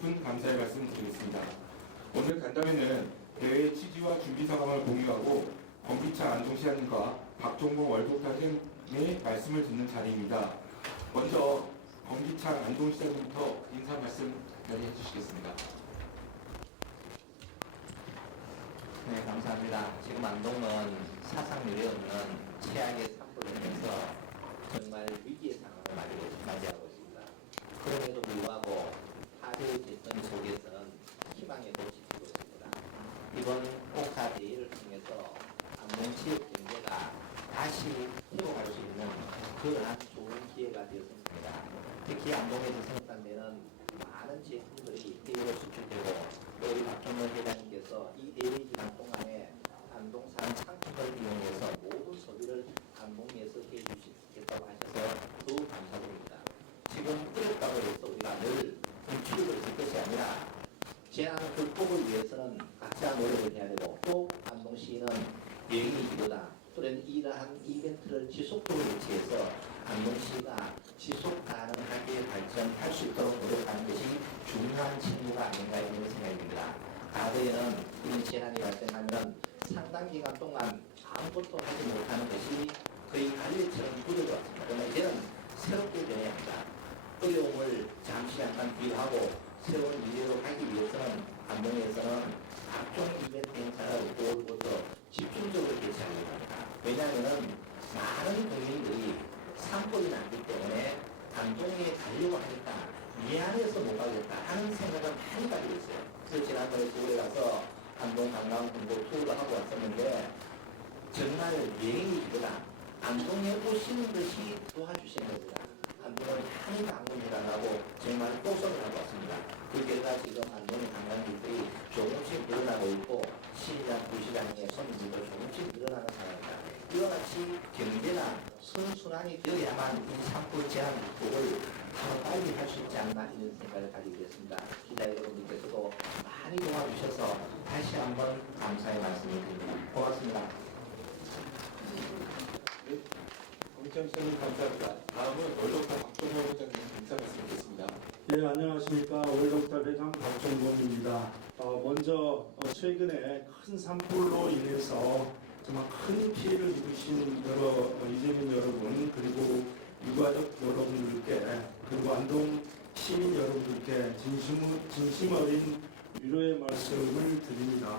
깊은 감사의 말씀 드리겠습니다. 오늘 간담회는 대회의 취지와 준비 상황을 공유하고 권기창 안동시장님과 박종봉 월독사님의 말씀을 듣는 자리입니다. 먼저 권기창 안동시장님부터 인사 말씀 간단히 해주시겠습니다. 네, 감사합니다. 지금 안동은 사상 유례 없는 최악의 산불로 인해서 정말 위기의 상황을 맞이하고 있습니다. 그럼에도 불구하고 화재의 재선 속에서는 희망의 꽃이 피고 있습니다. 이번 옥사 대회를 통해서 안동 지역 경제가 다시 회복할 수 있는 그러한 좋은 기회가 되었습니다. 특히 안동에서 생산되는 많은 제품들이 해외로 수출되고 우리 박정원 회장님께서 이 대회 기간 동안에 안동산 상품을 이용해서 모든 소비를 안동에서 해주시겠다고 하셔서 더욱 감사드립니다. 지금 어렵다고 해서 우리가 늘 멈추고 있을 것이 아니라 재난 극복을 위해서는 각자 노력을 해야 되고 또 안동시는 여행이 기도다. 또는 이러한 이벤트를 지속적으로 유치해서 안동시가 지속 가능하게 발전할 수 있도록 노력하는 것이 중요한 책무가 아닌가 이런 생각이 듭니다. 과거에는 이런 재난이 발생하면 상당 기간 동안 아무것도 하지 못하는 것이 거의 관리처럼 굳어졌습니다. 그러나 이제는 새롭게 변해야 합니다. 어려움을 잠시 약간 비하고 새로운 미래로 가기 위해서는 안동에서는 각종 이벤트 행사를 5월부터 집중적으로 개최하려고 합니다. 왜냐하면 많은 국민들이 산불이 났기 때문에 안동에 가려고 하니까 미안해서 못 가겠다 하는 생각을 많이 가지고 있어요. 그래서 지난번에 서울에 가서 안동 관광 홍보 투어도 하고 왔었는데 정말 여행이 이거다. 안동에 오시는 것이 도와주시는 겁니다. 안동을 많이 방문해달라고 정말 포섭을 하고 왔습니다. 그 결과 지금 안동의 관광객들이 조금씩 늘어나고 있고 시장, 부시장의 손님들도 조금씩 늘어나는 상황입니다. 이와 같이 경제가 선순환이 되어야만 이 산불 제한 극복을 하루빨리 할 수 있지 않나 이런 생각을 가지게 됐습니다. 기자 여러분들께서도 많이 도와주셔서 다시 한번 감사의 말씀을 드립니다. 고맙습니다. 권기창 시장님 감사합니다. 다음은 월독사 박종봉 회장님 인사 말씀드리겠습니다. 네, 안녕하십니까. 월독사 회장 박종봉입니다. 먼저 최근에 큰 산불로 인해서 정말 큰 피해를 입으신 여러 이재민 여러분 그리고 유가족 여러분들께 그리고 안동 시민 여러분들께 진심 어린 위로의 말씀을 드립니다.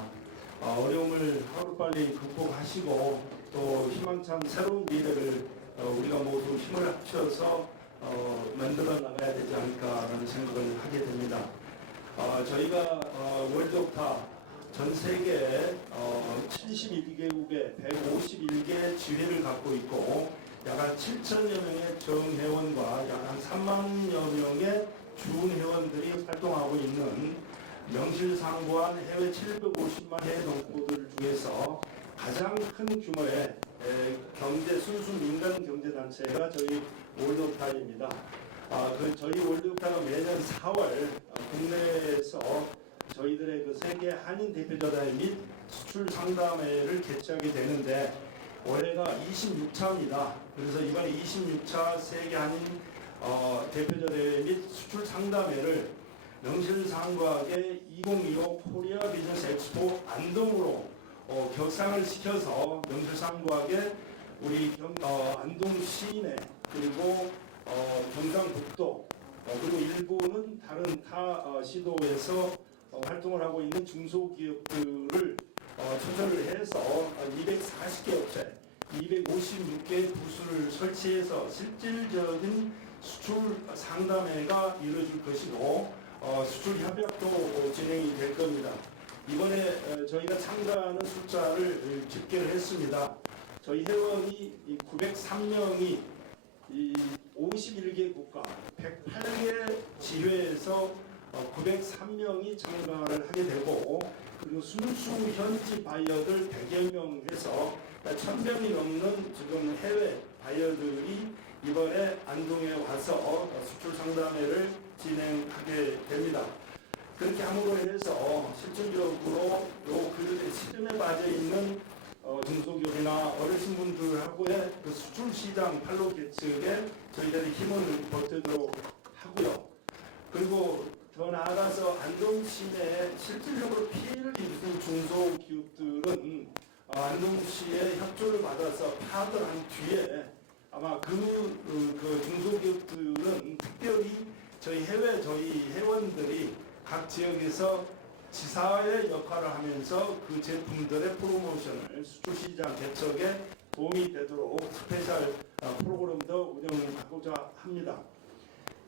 어려움을 하루빨리 극복하시고 또 희망찬 새로운 미래를 우리가 모두 힘을 합쳐서 만들어 나가야 되지 않을까라는 생각을 하게 됩니다. 저희가 월드옥타 전 세계 72개국에 151개 지회를 갖고 있고 약 한 7천여 명의 정회원과 약 한 3만여 명의 준회원들이 활동하고 있는 명실상부한 해외 750만 회 동포들 중에서 가장 큰 규모의 경제 순수 민간 경제단체가 저희 월드옥타입니다. 저희 월드옥타가 매년 4월 국내에서 저희들의 그 세계 한인 대표자대 및 수출 상담회를 개최하게 되는데 올해가 26차입니다. 그래서 이번에 26차 세계 한인 대표자대 및 수출 상담회를 명실상부하게 2025 코리아 비즈니스 엑스포 안동으로 격상을 시켜서 명실상부하게 우리 안동 시내 그리고 경상북도 그리고 일부는 다른 타 시도에서 활동을 하고 있는 중소기업들을 초청을 해서 240개 업체 256개 부스를 설치해서 실질적인 수출 상담회가 이루어질 것이고 수출 협약도 진행이 될 겁니다. 이번에 저희가 참가하는 숫자를 집계를 했습니다. 저희 회원이 903명이 51개 국가 108개 지회에서 903명이 참가를 하게 되고 그리고 순수 현지 바이어들 100여 명 해서 1000명이 넘는 지금 해외 바이어들이 이번에 안동에 와서 수출 상담회를 진행하게 됩니다. 그렇게 함으로 해서 실질적으로 그 시름에 빠져 있는 중소기업이나 어르신분들하고의 그 수출 시장 판로 개척에 저희들이 힘을 보태도록 하고요. 그리고 더 나아가서 안동시내 실질적으로 피해를 입은 중소기업들은 안동시의 협조를 받아서 파악을 한 뒤에 아마 그 중소기업들은 특별히 저희 회원들이 각 지역에서 지사의 역할을 하면서 그 제품들의 프로모션을 수출시장 개척에 도움이 되도록 스페셜 프로그램도 운영하고자 합니다.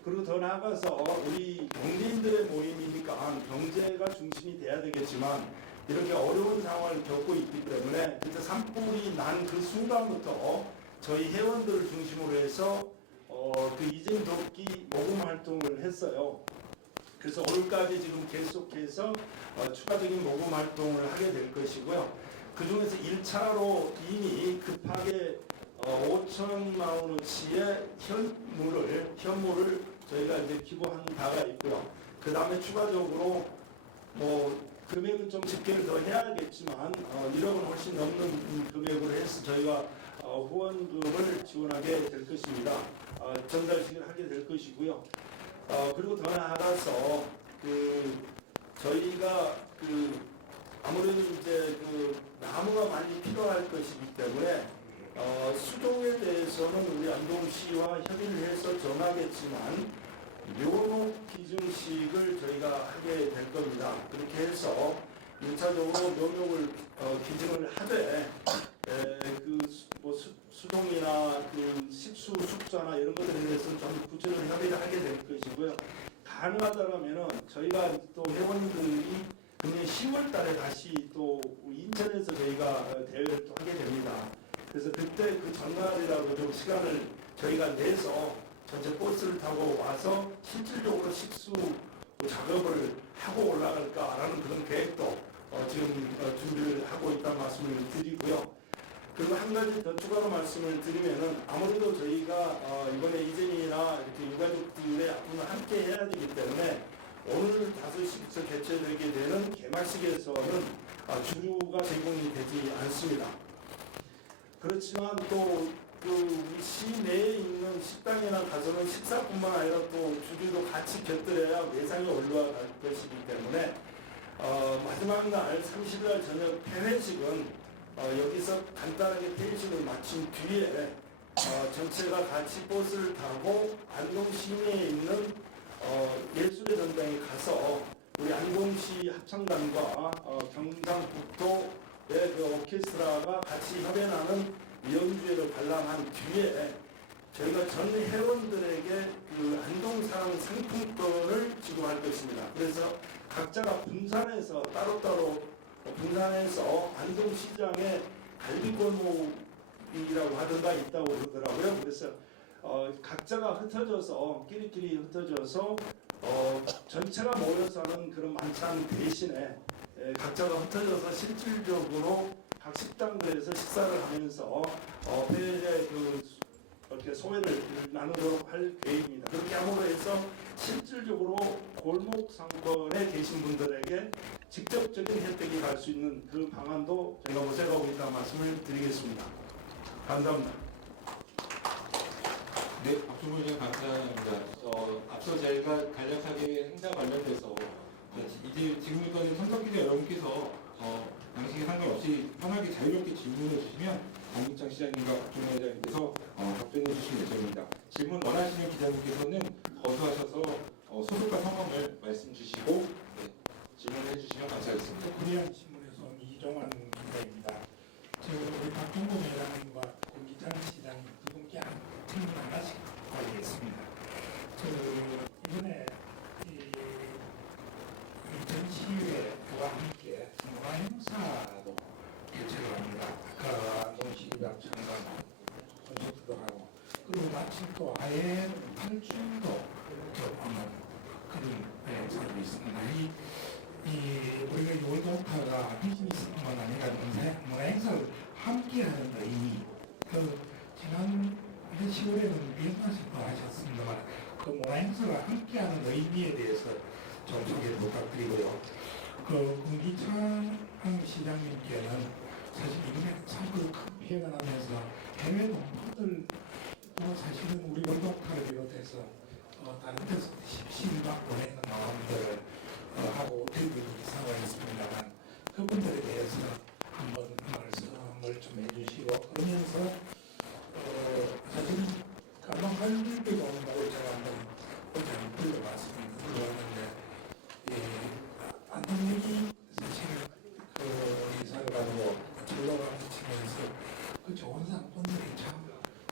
그리고 더 나아가서 우리 경제인들의 모임이니까 경제가 중심이 돼야 되겠지만 이렇게 어려운 상황을 겪고 있기 때문에 그때 산불이 난 그 순간부터 저희 회원들을 중심으로 해서 그 이재명 돕기 모금 활동을 했어요. 그래서 오늘까지 지금 계속해서 추가적인 모금 활동을 하게 될 것이고요. 그 중에서 1차로 이미 급하게 5천만 원어치의 현물을 저희가 이제 기부한 바가 있고요. 그 다음에 추가적으로 금액은 좀 집계를 더 해야겠지만 1억은 훨씬 넘는 금액으로 해서 저희가 후원금을 지원하게 될 것입니다. 전달식을 하게 될 것이고요. 그리고 더 나아가서 저희가 아무래도 이제 나무가 많이 필요할 것이기 때문에 수종에 대해서는 우리 안동시와 협의를 해서 정하겠지만 묘목 기증식을 저희가 하게 될 겁니다. 그렇게 해서 1차적으로 묘목을 기증을 하되 수종이나 식수, 숙자나 이런 것들에 대해서는 좀 구체적인 협의를 하게 될 것이고요. 가능하다면 저희가 또 회원들이 금년 10월 달에 다시 또 인천에서 저희가 대회를 또 하게 됩니다. 그래서 그때 그 전날이라도 좀 시간을 저희가 내서 전체 버스를 타고 와서 실질적으로 식수 작업을 하고 올라갈까라는 그런 계획도 지금 준비를 하고 있다는 말씀을 드리고요. 그리고 한 가지 더 추가로 말씀을 드리면은 아무래도 저희가 이번에 이재민이나 이렇게 유가족들의 아픔을 함께 해야 되기 때문에 오늘 5시부터 개최되게 되는 개막식에서는 주류가 제공이 되지 않습니다. 그렇지만 또 우리 시내에 있는 식당이나 가서는 식사뿐만 아니라 또 주류도 같이 곁들여야 매상이 올라갈 것이기 때문에 마지막 날 30일 저녁 폐회식은 여기서 간단하게 폐회식을 마친 뒤에 전체가 같이 버스를 타고 안동 시내에 있는 예술의 전당에 가서 우리 안동시 합창단과 경상북도의 그 오케스트라가 같이 협연하는 연주회를 관람한 뒤에 저희가 전 회원들에게 그 안동상 상품권을 지급할 것입니다. 그래서 각자가 분산해서 따로따로 분산해서 안동시장에 갈비골목이라고 하던가 있다고 그러더라고요. 그래서 각자가 흩어져서 끼리끼리 흩어져서 전체가 모여서 하는 그런 만찬 대신에 각자가 흩어져서 실질적으로 각 식당들에서 식사를 하면서 폐회 이렇게 소회를 나누도록 할 계획입니다. 그렇게 함으로 해서 실질적으로 골목 상권에 계신 분들에게 직접적인 혜택이 갈 수 있는 그 방안도 저희가 모색하고 있다는 말씀을 드리겠습니다. 감사합니다. 네, 박종훈 의원 감사합니다. 앞서 저희가 간략하게 행사 관련돼서 이제 지금부터는 참석기자 여러분께서 양식에 상관없이 편하게 자유롭게 질문을 주시면 강민창 시장님과 박종훈 회장님께서 답변해 주실 예정입니다. 질문 원하시는 기자님께서는 거수하셔서 소속과 성함을 말씀 주시고 질문해 주시면 감사하겠습니다. 코리안 신문에서 이종환 기자입니다. 우리 박종훈 회장님과 공기찬 시장님 두 분께 질문 하나씩 드리겠습니다. 이번에 전시회와 함께 문화행사도 개최를 합니다. 아까 안동시장 장관 콘서트도 하고 그리고 마침 또 아예 팔춤도 접하는 그런 행사도 있습니다. 우리가 월동파가 비즈니스뿐만 아니라 문화행사를 함께하는 의미, 지난 10월에는 비행사식도 하셨습니다만 그 문화행사가 함께하는 의미에 대해서 좀 소개 부탁드리고요. 공기찬 시장님께는 사실 이번에 참 큰 피해가 나면서 해외 동포들도 사실은 우리 월동파를 비롯해서 다른 데서 심박 보내는 마음들을 하고 드리는 이상을 했습니다만 그분들에 대해서 한번 말씀을 좀 해주시고 그러면서 사실은 가방갈비가 오는 걸 제가 한번 어제 불러봤습니다. 그러는데 안동역이 사실 그 이사를 가고 철로가 붙이면서 그 좋은 상품들이 참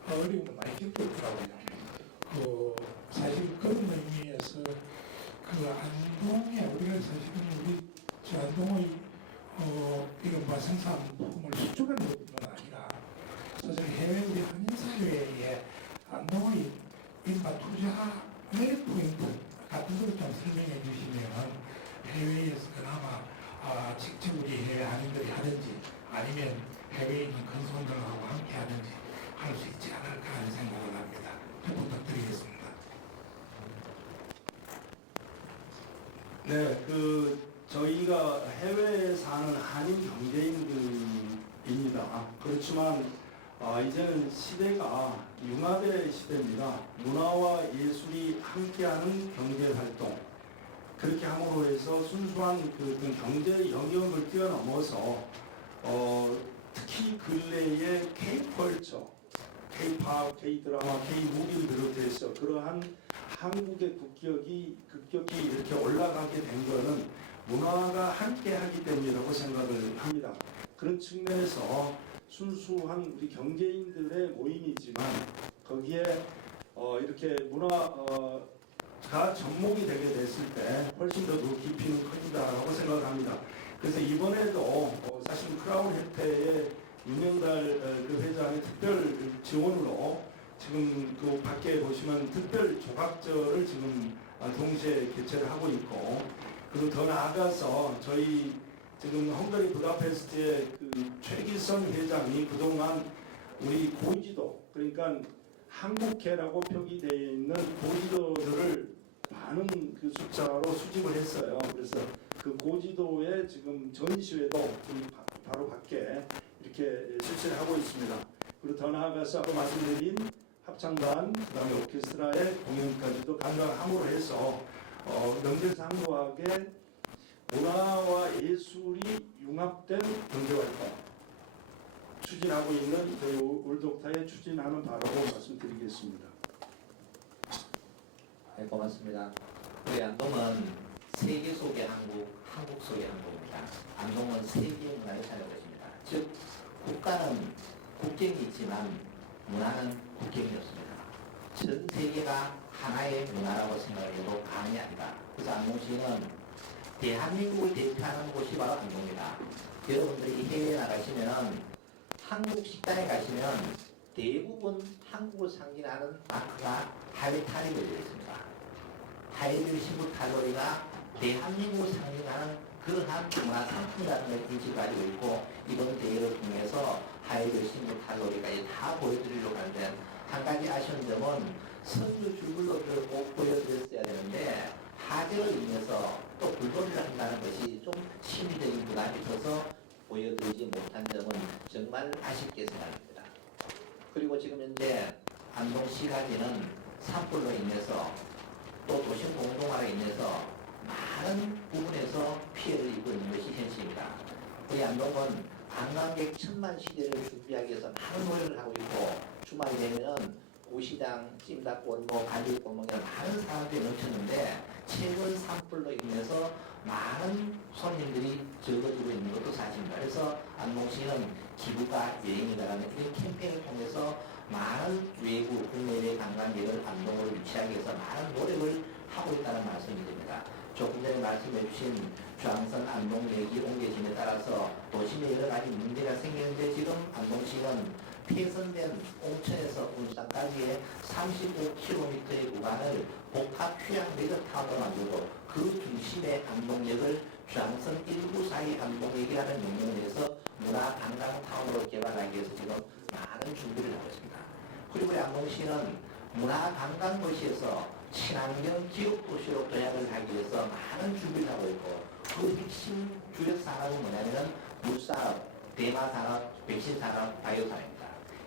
어려움을 많이 겪었더라고요. 사실 그런 의미에서 그 안동에 우리가 사실은 우리 저 안동의 이런 생산품을 수출하는 것뿐만 아니라 사실 해외 우리 한인 사회에 안동의 인바 투자 매력 포인트 같은 걸 좀 설명해 주시면 해외에서 그나마 직접 우리 해외 한인들이 하든지 아니면 해외에 있는 건설들하고 함께 하든지 할 수 있지 않을까 하는 생각을 합니다. 좀 부탁드리겠습니다. 네, 저희가 해외에 사는 한인 경제인들입니다. 그렇지만 이제는 시대가 융합의 시대입니다. 문화와 예술이 함께하는 경제활동, 그렇게 함으로 해서 순수한 그 경제 영역을 뛰어넘어서 특히 근래의 K-컬처, K-팝, K-드라마, K-무비를 비롯해서 그러한 한국의 국격이 급격히 이렇게 올라가게 된 것은 문화가 함께하기 때문이라고 생각을 합니다. 그런 측면에서 순수한 우리 경제인들의 모임이지만 거기에 이렇게 문화가 접목이 되게 됐을 때 훨씬 더 깊이는 커진다라고 생각을 합니다. 그래서 이번에도 사실 크라운 협회의 윤영달 그 회장의 특별 지원으로 지금 그 밖에 보시면 특별 조각절을 지금 동시에 개최를 하고 있고, 그리고 더 나아가서 저희 지금 헝가리 부다페스트의 그 최기선 회장이 그동안 우리 고지도, 그러니까 한국계라고 표기되어 있는 고지도들을 많은 그 숫자로 수집을 했어요. 그래서 그 고지도의 지금 전시회도 우리 바로 밖에 이렇게 실시를 하고 있습니다. 그리고 더 나아가서 아까 말씀드린 합창단, 그다음에 오케스트라의 공연까지도 감당함으로 해서 명실상부하게 문화와 예술이 융합된 경제활동 추진하고 있는 저희 올드옥타에 추진하는 바라고 말씀드리겠습니다. 네, 고맙습니다. 우리 안동은 세계 속의 한국, 한국 속의 한국입니다. 안동은 세계 문화를 살려고 있습니다. 즉, 국가는 국경이 있지만 문화는 국경이 없습니다. 전 세계가 하나의 문화라고 생각해도 과언이 아니다. 그래서 안동시는 대한민국을 대표하는 곳이 바로 안동입니다. 여러분들이 해외에 나가시면은 한국 식당에 가시면 대부분 한국을 상징하는 마크가 하회탈이 걸려 있습니다. 하회별 신부 탈거리가 대한민국을 상징하는 그러한 문화 상품이라는 걸 인식을 가지고 있고, 이번 대회를 통해서 하회별 신부 탈거리까지 다 보여드리려고 하는데, 한 가지 아쉬운 점은 선주 줄글러들을 꼭 보여드렸어야 되는데 하재로 인해서 또 불법을 한다는 것이 좀 심리적인 부담이 있어서 보여드리지 못한 점은 정말 아쉽게 생각합니다. 그리고 지금 현재 안동시가지는 산불로 인해서 또 도심 공동화로 인해서 많은 부분에서 피해를 입고 있는 것이 현실입니다. 우리 안동은 관광객 1000만 시대를 준비하기 위해서 많은 노력을 하고 있고, 주말이 되면은 고시장, 찜닭골목, 갈비골목에 많은 사람들이 넘쳤는데 최근 산불로 인해서 많은 손님들이 적어지고 있는 것도 사실입니다. 그래서 안동시는 기부가 여행이라는 이런 캠페인을 통해서 많은 외국, 국내외 관광객을 안동으로 유치하기 위해서 많은 노력을 하고 있다는 말씀이 됩니다. 조금 전에 말씀해 주신 중앙선 안동역이 옮겨짐에 따라서 도심에 여러 가지 문제가 생기는데, 지금 안동시는 폐선된 옹천에서 울산까지의 35km의 구간을 복합 휴양 레저타운으로 만들고, 그 중심에 안동역을 중앙선 194의 안동역이라는 명명을 해서 문화관광타운으로 개발하기 위해서 지금 많은 준비를 하고 있습니다. 그리고 우리 안동시는 문화관광도시에서 친환경 기업도시로 도약을 하기 위해서 많은 준비를 하고 있고, 그 핵심 주력 산업은 뭐냐면 물산업, 대마산업, 백신산업, 바이오산업입니다.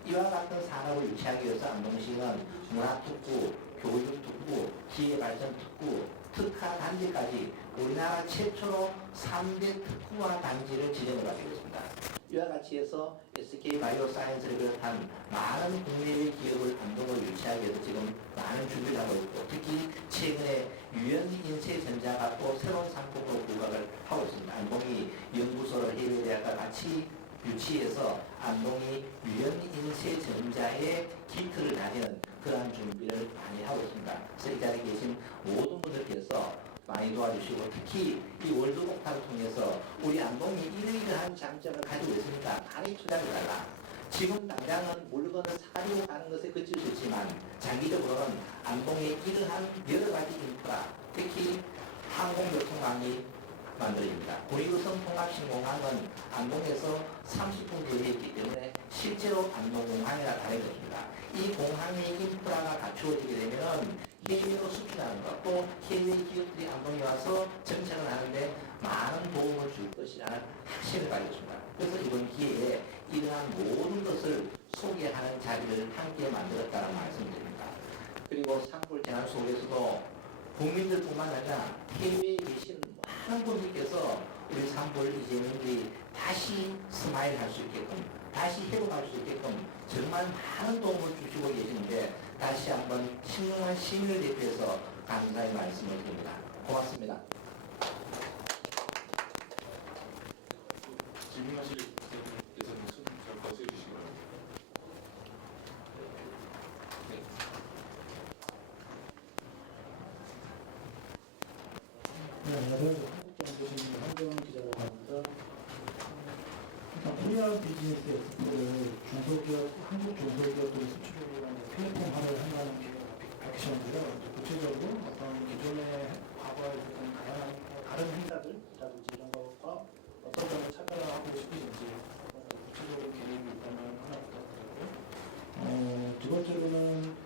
이와 같은 산업을 유치하기 위해서 안동시는 문화특구, 교육특구, 기계발전특구, 특화단지까지 우리나라 최초로 3대 특구화 단지를 지정을 하게 됐습니다. 이와 같이 해서 SK바이오사이언스를 비롯한 많은 국내외 기업을 안동을 유치하기 위해서 지금 많은 준비를 하고 있고, 특히 최근에 유연인체전자가 또 새로운 상품으로 부각을 하고 있습니다. 안동이 연구소를 해외대학과 같이 유치해서 안동이 유연인체전자의 기틀을 다지는 그러한 준비를 많이 하고 있습니다. 그래서 이 자리에 계신 모든 분들께서 많이 도와주시고, 특히 이 월드복합을 통해서 우리 안동이 이러이러한 장점을 가지고 있으니까 많이 투자를 달라. 지금 당장은 물건을 사려고 하는 것에 그칠 수 있지만 장기적으로는 안동의 이러한 여러 가지 인프라, 특히 항공교통망이 만들어집니다. 국립의성통합신공항은 안동에서 30분 거리에 있기 때문에 실제로 안동공항이나 다른 것입니다. 이 공항의 인프라가 갖추어지게 되면 해외로 수출하는 것, 또 해외 기업들이 안동에 와서 정착을 하는데 많은 도움을 줄 것이라는 확신을 가지고 있습니다. 그래서 이번 기회에 이러한 모든 것을 소개하는 자리를 함께 만들었다는 말씀을 드립니다. 그리고 산불 재난 속에서도 국민들뿐만 아니라 해외에 계신 많은 분들께서 우리 산불 이재민들이 다시 스마일 할 수 있게끔, 다시 회복할 수 있게끔 정말 많은 도움을 주시고 계시는데 다시 한번 신중한 시민을 대표해서 감사의 말씀을 드립니다. 고맙습니다. 질문하실 분께서는 손잘 거두시기 바랍니다. 네. 네, 안녕하세요. 한국정보신문 황정원 기자라고 합니다. 일단 코리아 비즈니스 엑스포를 한국 중소기업들이 수출을 하는 플랫폼화를 한다는 게 밝히셨는데요. 구체적으로 어떤 기존의 과거에 있었던 다양한 다른 행사들이라든지 이런 것과 어떤 점을 차별화하고 싶으신지 구체적인 계획이 있다면 하나 부탁드리고요. 두 번째로는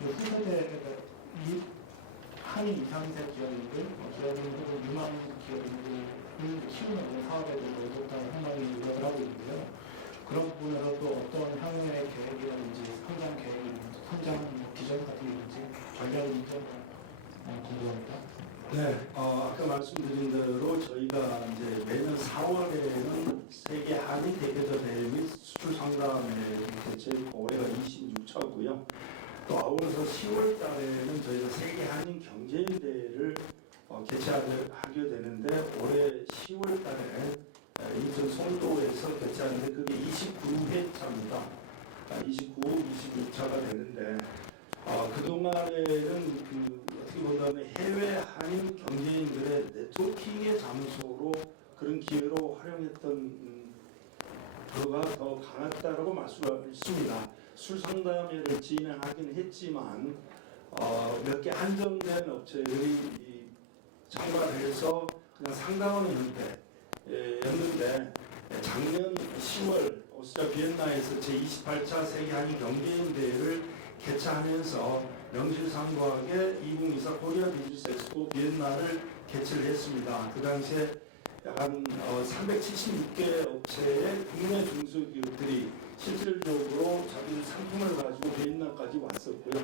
후세대, 이 한인 이상세 기업인들, 기업인 혹은 유망 기업인들을 키우는 사업에 대해서 월드복합이 상당히 노력을 하고 있는데요. 그런 부분에서 또 어떤 향후의 계획이라든지 성장 계획이라든지 성장 비전 같은 게 있는지 전략이 좀 궁금합니다. 네, 아까 말씀드린 대로 저희가 이제 매년 4월에는 세계 한인 대표자 대회 및 수출 상담회 개최 올해가 26차고요. 또 아울러서 10월 달에는 저희가 세계 한인 경제인 대회를 개최하게 되는데 올해 10월 달에 인천 송도에서 개최하는데 그게 29회차입니다. 29, 26차가 되는데 그동안에는 어떻게 보면 해외 한인 경제인들의 네트워킹의 장소로 그런 기회로 활용했던 그거가 더 강했다라고 말씀할 수 있습니다. 술 상담회를 진행하긴 했지만 몇 개 한정된 업체들이 참가를 해서 그냥 상담하는 형태였는데 작년 10월 오스트리아 비엔나에서 제28차 세계 한인 경제인 대회를 개최하면서 명실상부하게 2024 코리아 비즈니스 엑스포 비엔나를 개최를 했습니다. 그 당시에 약 한 376개 업체의 국내 중소기업들이 실질적으로 자기 상품을 가지고 비엔나까지 왔었고요.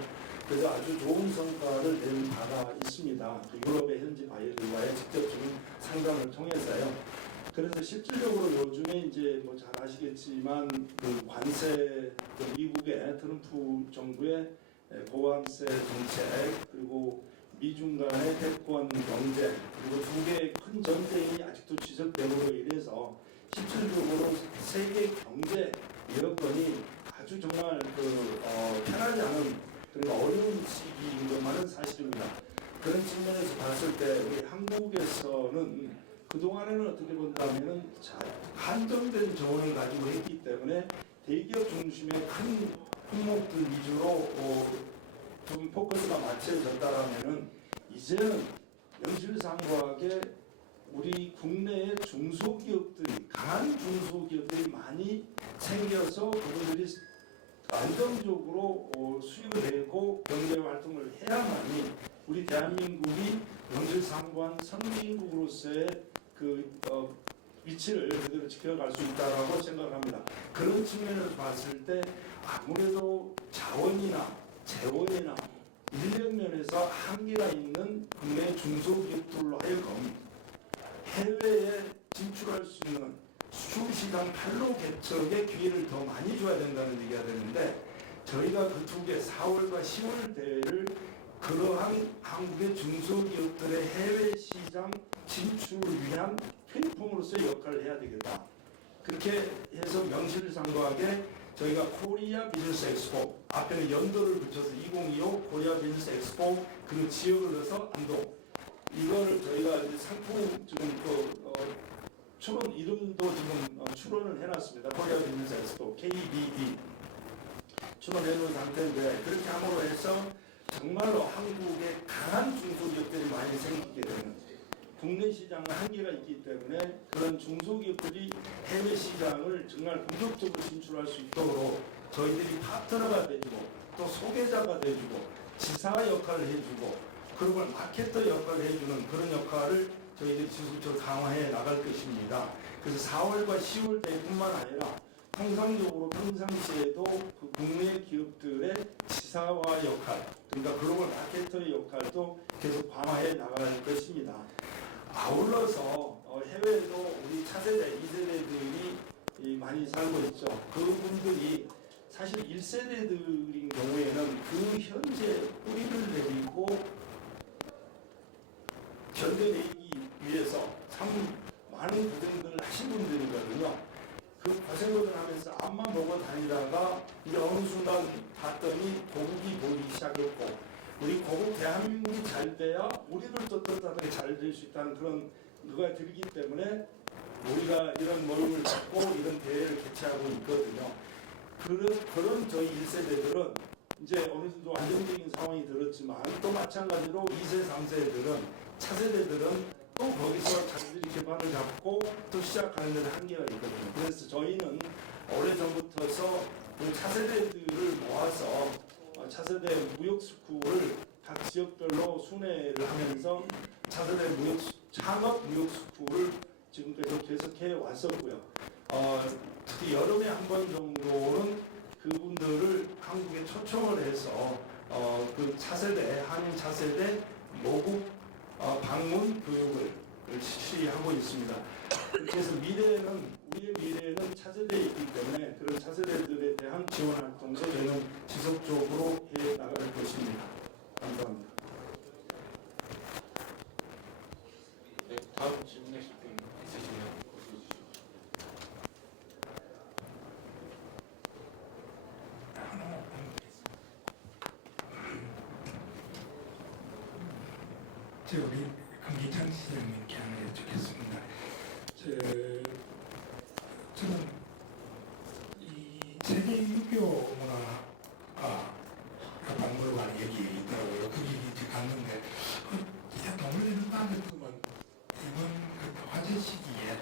그래서 아주 좋은 성과를 낸 바가 있습니다. 유럽의 현지 바이어들과의 직접적인 상담을 통해서요. 그래서 실질적으로 요즘에 이제 뭐 잘 아시겠지만 그 관세, 그 미국의 트럼프 정부의 고관세 정책, 그리고 미중 간의 대권 경쟁, 그리고 두 개의 큰 전쟁이 아직도 지속됨으로 인해서 실질적으로 세계 경제 여건이 아주 정말 편하지 않은 그러니까 어려운 시기인 것만은 사실입니다. 그런 측면에서 봤을 때 우리 한국에서는 그동안에는 어떻게 본다면은 한정된 자원을 가지고 했기 때문에 대기업 중심의 큰 품목들 위주로 좀 포커스가 맞춰졌다라면은 이제는 명실상부하게 우리 국내의 중소기업들이 강한 중소기업들이 많이 생겨서 그분들이 안정적으로 수익을 내고 경제 활동을 해야만이 우리 대한민국이 명실상부한 선진국으로서의 그 위치를 그대로 지켜갈 수 있다라고 생각을 합니다. 그런 측면에서 봤을 때 아무래도 자원이나 재원이나 인력 면에서 한계가 있는 국내 중소기업들로 하여금 해외에 진출할 수 있는 수출시장 판로 개척의 기회를 더 많이 줘야 된다는 얘기가 되는데, 저희가 그 두 개 4월과 10월 대회를 그러한 한국의 중소기업들의 해외 시장 진출을 위한 플랫폼으로서의 역할을 해야 되겠다. 그렇게 해서 명실상부하게 저희가 코리아 비즈니스 엑스포, 앞에는 연도를 붙여서 2025 코리아 비즈니스 엑스포, 그리고 지역을 넣어서 안동, 이거를 저희가 이제 상품 지금 출원 이름도 지금 출원을 해놨습니다. 코리아 비즈니스 엑스포 KBB 출원해 놓은 상태인데, 그렇게 함으로 해서 정말로 한국에 강한 중소기업들이 많이 생기게 되는, 국내 시장은 한계가 있기 때문에 그런 중소기업들이 해외 시장을 정말 본격적으로 진출할 수 있도록 저희들이 파트너가 돼주고, 또 소개자가 돼주고, 지사 역할을 해주고, 그리고 마케터 역할을 해주는 그런 역할을 저희들이 지속적으로 강화해 나갈 것입니다. 그래서 4월과 10월 대뿐만 아니라 통상적으로 평상시에도 그 국내 기업들의 지사와 역할, 그러니까 글로벌 마케터의 역할도 계속 강화해 나갈 것입니다. 아울러서 해외에도 우리 차세대, 2세대들이 많이 살고 있죠. 그분들이 사실 1세대들인 경우에는 그 현재 뿌리를 내리고 견뎌내기 위해서 참 많은 고생들을 하신 분들이거든요. 그 고생을 하면서 앞만 보고 다니다가 이제 어느 순간 봤더니 고국이 보이기 시작했고, 우리 고국 대한민국이 잘 돼야 우리들도 떳떳하게 잘 될 수 있다는 그런 누가 들기 때문에 우리가 이런 모임을 갖고 이런 대회를 개최하고 있거든요. 그런 저희 1세대들은 이제 어느 정도 안정적인 상황이 들었지만, 또 마찬가지로 2세, 3세들은, 차세대들은 또 거기서 자기들이 기반을 잡고 또 시작하는 데는 한계가 있거든요. 그래서 저희는 오래전부터서 우리 차세대들을 모아서 차세대 무역스쿨을 각 지역별로 순회를 하면서 차세대 창업 무역스쿨을 지금까지 계속해 왔었고요. 특히 여름에 한 번 정도는 그분들을 한국에 초청을 해서 그 차세대, 한인 차세대 모국 방문 교육을 실시하고 있습니다. 그래서 우리의 미래는 차세대에 있기 때문에 그런 차세대들에 대한 지원 활동도 저희는 지속적으로 해 나갈 것입니다. 감사합니다. 네, 다음 질문하실 분 있으시면 고소해 주십시오. 우리 강기찬 시장님께 하나 여쭙겠습니다. 저는 이 세계 유교 문화가 박물관이 여기에 있더라고요. 거기 이제 갔는데 동물원을 했더만 이번 그 화제 시기에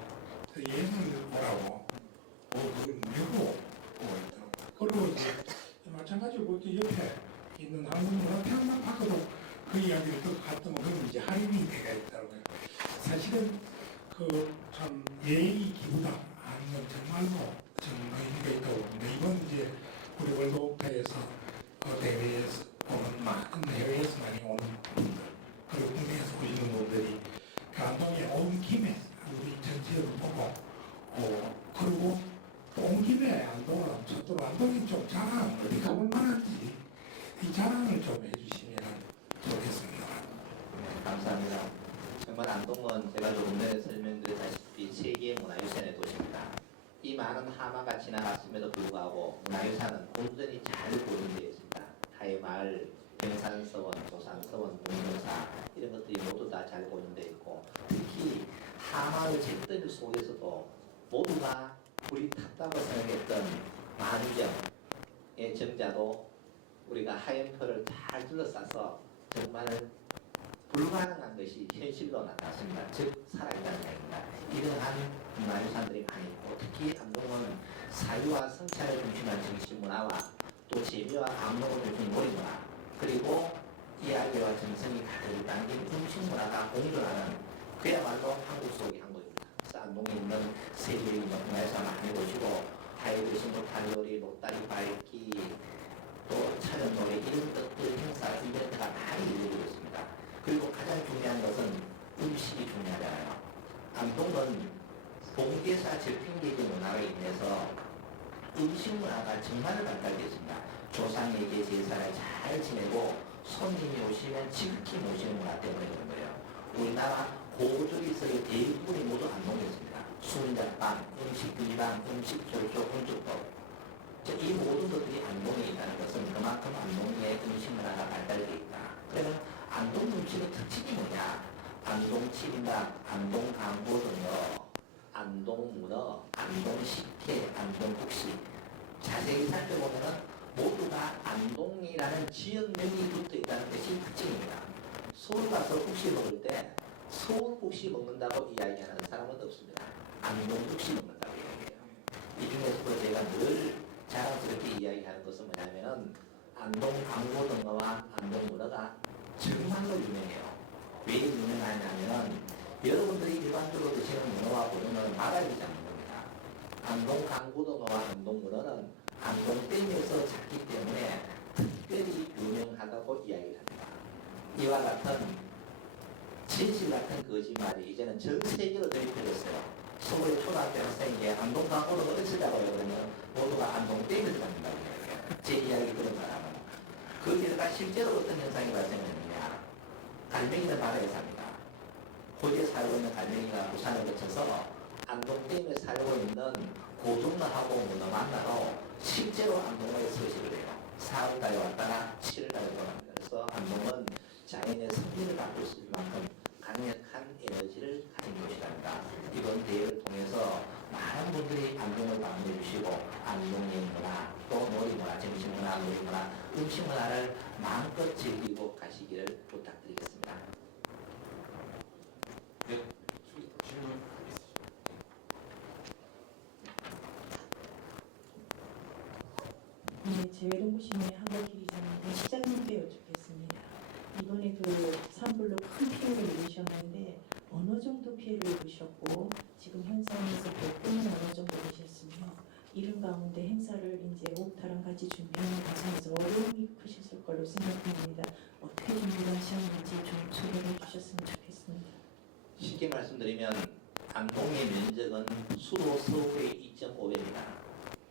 예능을 보라고 그걸 무료로 보고 있더라고요. 그리고 이제 마찬가지로 그 옆에 있는 한국문화태양마파크도 그 이야기를 듣고 갔더니 그건 이제 할인이 되어 있더라고요. 사실은 그 참 예의 기부다 하는 건 정말로 정말 의미가 있다고 봅니다. 이번 이제 우리 월드오페에서 대회에서 오는 많은 해외에서 많이 오는 분들, 그리고 국내에서 오시는 분들이 그 안동에 온 김에 우리 전체를 보고 그리고 또 온 김에 안동을 찾도록 안동이 좀 자랑 어디 가볼 만한지 이 자랑을 좀 해주시면 좋겠습니다. 네, 감사합니다. 정말 안동은 제가 조금 전에 설명드렸다시피 세계 문화유산의 도시입니다. 이 많은 하마가 지나갔음에도 불구하고 문화유산은 온전히 잘 보존되어 있습니다. 타의 마을, 병산서원, 조산서원, 문명사 이런 것들이 모두 다 잘 보존되어 있고, 특히 하마의 잿더미 속에서도 모두가 불이 탔다고 생각했던 만우정의 정자도 우리가 하얀표를 잘 둘러싸서 정말 불가능한 것이 현실로 나타났습니다. 즉 살아있다는 얘기입니다. 이러한 문화유산들이 많이 있고, 특히 안동은 사유와 성찰을 중심한 정신문화와 또 재미와 감동을 주는 놀이문화, 그리고 이야기와 정성이 가득 담긴 음식문화가 공존하는 그야말로 한국 속의 한국입니다. 그래서 안동에 있는 세계의 문화유산 많이 보시고 하이드 신속한 요리, 노다리 밟기, 또 차려노래 이런 것들 행사 이벤트가 안동은 봉제사 접힌계기 문화로 인해서 음식 문화가 정말 발달되었습니다. 조상에게 제사를 잘 지내고 손님이 오시면 지극히 모시는 문화 때문에 그런 거예요. 우리나라 고조리서의 대부분이 모두 안동이었습니다. 수은장방, 음식 비방, 음식 절조, 음식법. 이 모든 것들이 안동에 있다는 것은 그만큼 안동의 음식 문화가 발달되어 있다. 그러면 안동 음식의 특징이 뭐냐? 안동 치림밥, 안동 강보 등요, 안동 문어, 안동 식혜, 안동 국시. 자세히 살펴보면 모두가 안동이라는 지역명이 붙어 있다는 것이 특징입니다. 서울 가서 국시 먹을 때 서울 국시 먹는다고 이야기하는 사람은 없습니다. 안동 국시 먹는다고 이야기해요. 이 중에서도 제가 늘 자랑스럽게 이야기하는 것은 뭐냐면 안동 강고등어와 안동 문어가 정말로 유명해요. 왜 유명하냐면 여러분들이 일반적으로 드시는 문어와 고등어는 마다이지 않는 겁니다. 안동 강고등어와 안동 문어는 안동댐에서 잡기 때문에 특별히 유명하다고 이야기를 합니다. 이와 같은 진실 같은 거짓말이 이제는 전 세계로 도입되었어요. 서울의 초등학교 학생에게 안동 강고등어 어디서 잡아요? 그러면 모두가 안동댐에서 잡는다고 이야기해요. 제 이야기 들은 사람은. 거기다가 실제로 어떤 현상이 발생했느냐. 갈매기는 바다에 삽니다. 호주에 살고 있는 갈매기가 부산을 거쳐서 안동댐에 살고 있는 고등어하고 문어 만나러 실제로 안동에 서식을 해요. 4월달에 왔다가 7월달에 돌아갑니다. 그래서 안동은 자연의 성질을 바꿀 수 있을 만큼 강력한 에너지를 가진 곳이랍니다. 이번 대회를 통해서 많은 분들이 안동을 방문해 주시고 안동의 문화, 또 놀이문화, 점심문화, 놀이문화, 음식문화를 마음껏 즐기고 가시기를 부탁드리겠습니다. 네, 질문 있으시죠? 네, 재외동부시민의 한국길 이사인데 시장님께 여쭙겠습니다. 이번에 그 산불로 큰 피해를 입으셨는데 어느 정도 피해를 입으셨고 지금 현장에서 몇 분은 어느 정도 되셨으며 이른 가운데 행사를 이제 오타랑 같이 준비하는 과정에서 어려움이 크셨을 걸로 생각합니다. 어떻게 준비를 하셨는지 좀 소개해 주셨으면 좋겠습니다. 쉽게 말씀드리면 안동의 면적은 수도 서울의 2.5배입니다.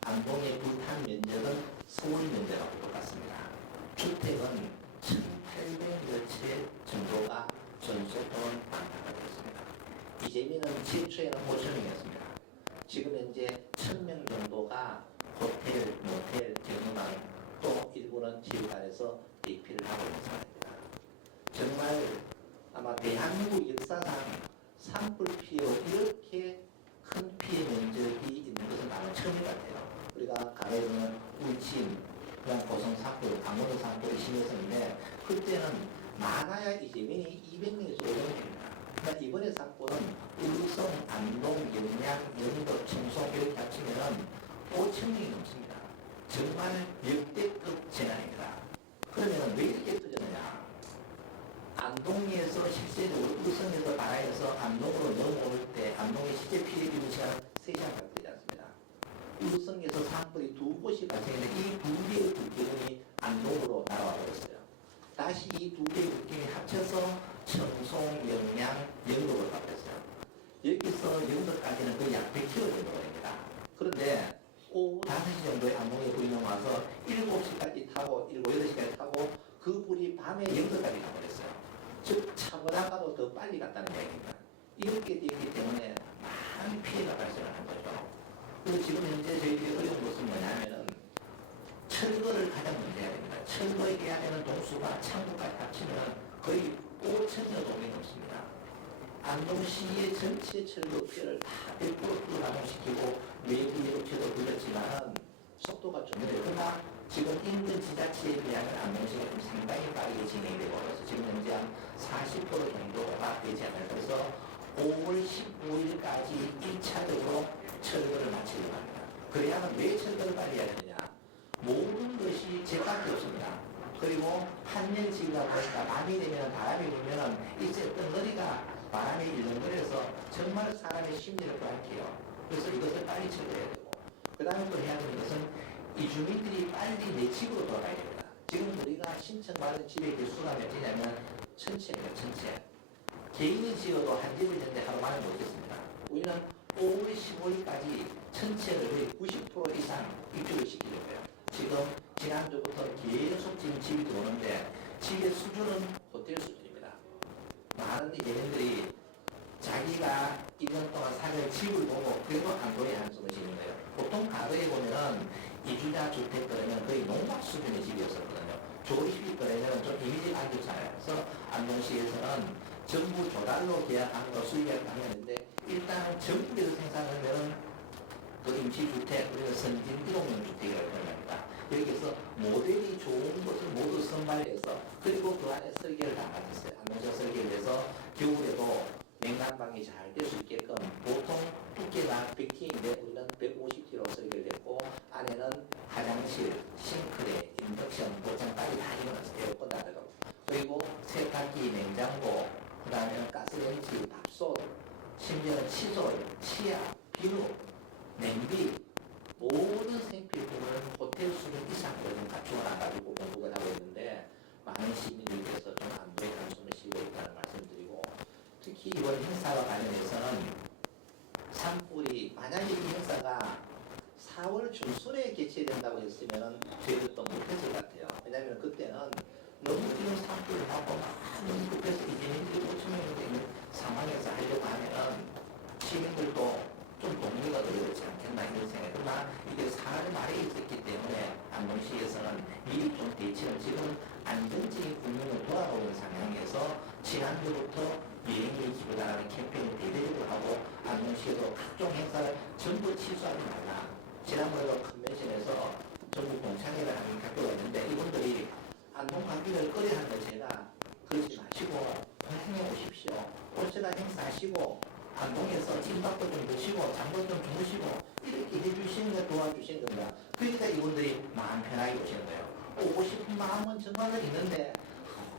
안동의 불탄 면적은 서울 면적하고 똑같습니다. 주택은 1,800여 채 정도가 전소 또는 반타가 되었습니다. 이재민은 최초에는 5,000명이었습니다. 지금 현재 1,000명 정도가 호텔, 모텔, 경로당 또 일부는 지휘관에서 대피를 하고 있는 상황입니다. 정말 아마 대한민국 역사상 산불 피해로 이렇게 큰 피해 면적이 있는 것은 아마 처음인 것 같아요. 우리가 가해로는 울진, 그냥 고성 산불, 강원도 산불이 심했었는데 그때는 많아야 이재민이 200명에서 500명입니다. 그러니까 이번에 산불은 울성, 안동, 영양, 영도, 청송 이렇게 합치면 5,000명이 넘습니다. 정말 역대급 재난입니다. 그러면 왜 이렇게 터졌느냐? 안동에서 실제적으로 울성에서 바다에서 안동으로 넘어올 때 안동의 실제 피해 입은 시간은 3시간 가까이 않습니다. 울성에서 산불이 2곳이 발생했는데 이 2개의 불길이 안동으로 날아와 버렸어요. 다시 이 2개의 불길이 합쳐서 청송, 영양, 영도로 바뀌었어요. 여기서 영도까지는 거의 약 100km 정도 됩니다. 그런데 오후 5시 정도에 안동에 불이 넘어와서 7시까지 타고 7, 8시까지 타고 그 불이 밤에 영도까지 가버렸어요. 즉 차보다가도 더 빨리 갔다는 이야기입니다. 이렇게 되기 때문에 많은 피해가 발생을 한 거죠. 그리고 지금 현재 저희들이 어려운 것은 뭐냐면은 철거를 가장 먼저 해야 됩니다. 철거해야 되는 동수가 창구까지 합치면 거의 5,000여 동이 넘습니다. 안동시의 전체 철거 피해를 다 100% 가동시키고 외부의 업체도 불렸지만 속도가 좀 느려요. 그러나 지금 인근 지자체에 비하면 안동시가 좀 상당히 빠르게 진행이 되고 있어서 지금 현재 한 40% 정도가 되지 않을까 해서 5월 15일까지 1차적으로 철거를 마치려고 합니다. 그래야만 왜 철거를 빨리 해야 되느냐? 모든 것이 제밖에 없습니다. 그리고 한년 지기가 보니까 밤이 되면 바람이 불면 이제 덩어리가 바람에 일렁거려서 정말 사람의 심리를 불안해요. 그래서 이것을 빨리 철거해야 되고 그 다음에 또 해야 되는 것은 이 주민들이 빨리 내 집으로 돌아가야 됩니다. 지금 우리가 신청받은 집의 개수가 몇이냐면 1,000채입니다. 1,000채. 개인이 지어도 한 집을 짓는데 하루 만에 못 짓습니다. 우리는 5월 15일까지 전체를 90% 이상 입주를 시키려고요. 지금 지난주부터 계속 지금 집이 들어오는데 집의 수준은 호텔 수준입니다. 많은 예민들이 자기가 1년 동안 살 집을 보고 그래도 안동에 한숨을 쉬는 거예요. 보통 과거에 보면은 이주자 주택 거래는 거의 농막 수준의 집이었었거든요. 조립식 거래는 좀 이미지 안 좋잖아요. 그래서 안동시에서는 정부 조달로 계약하는 거 수익을 당했는데 일단 정부에서 생산하면은 그 임시주택, 우리가 선진 1호명 주택이라고 표현합니다. 여기서 모델이 좋은 것을 모두 선발해서 그리고 그 안에 설계를 다 맞췄어요. 안동시가 설계를 해서 겨울에도 냉난방이 잘 될 수 있게끔 보통 두께가 100T인데 우리는 150T로 설계를 했고 안에는 화장실, 싱크대, 인덕션, 보청까지 다 이어놨어요. 에어컨 다 들어가고 그리고 세탁기, 냉장고, 그 다음에 가스레인지, 밥솥, 심지어는 칫솔, 치약, 비누, 냄비 모든 생필품을 호텔 수준 이상으로 좀 갖추어 놔가지고 공급을 하고 있는데 많은 시민들께서 좀 안도의 한숨을 쉬고 있다는 말씀드리고 특히 이번 행사와 관련해서는 산불이 만약에 이 행사가 4월 중순에 개최된다고 했으면 저희들도 못했을 것 같아요. 왜냐하면 그때는 너무 지금 산불을 받고 많은 곳에서 이재민들이 5천명이 있는 상황에서 하려고 하면은 시민들도 좀 동의가 어렵지 않겠나 이런 생각이 그러나 이게 4월 말에 있었기 때문에 안동시에서는 미리 좀 대처를 지금 안정적인 국민을 돌아오는 상황에서 지난주부터 여행을 기부하는 캠페인을 대대적으로 하고 안동시에도 각종 행사를 전부 취소하지 말라. 지난번에도 컨벤션에서 전국 동창회를 하는 학교가 있는데 이분들이 안동 가기를 꺼려하는 걸 제가 그러지 마시고 동창회 오십시오. 오시다 행사하시고 안동에서 찜밥도 좀 드시고 잠도 좀 주무시고 이렇게 해주시는 걸 도와주시는 겁니다. 그러니까 이분들이 마음 편하게 오시는 거예요. 오고 싶은 마음은 정말로 있는데